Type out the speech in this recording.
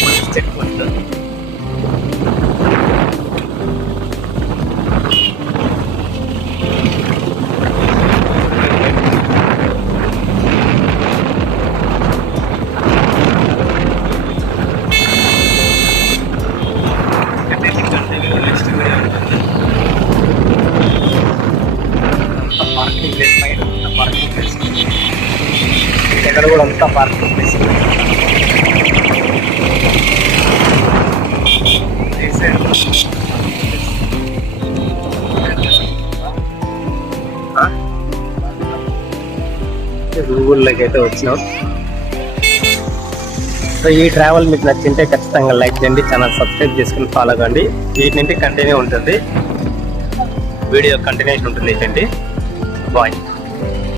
Police check post. Parking place పైన parking place ఇక్కడ కూడా అంతా పార్కింగ్ ప్లేస్. గూగుల్లోకి అయితే వచ్చినాం. సో ఈ ట్రావెల్ మీకు నచ్చింటే ఖచ్చితంగా లైక్ చేయండి, ఛానల్ సబ్స్క్రైబ్ చేసుకుని ఫాలో కండి. వీటి నుండి కంటిన్యూ ఉంటుంది, వీడియో కంటిన్యూషన్ ఉంటుంది. బాయ్.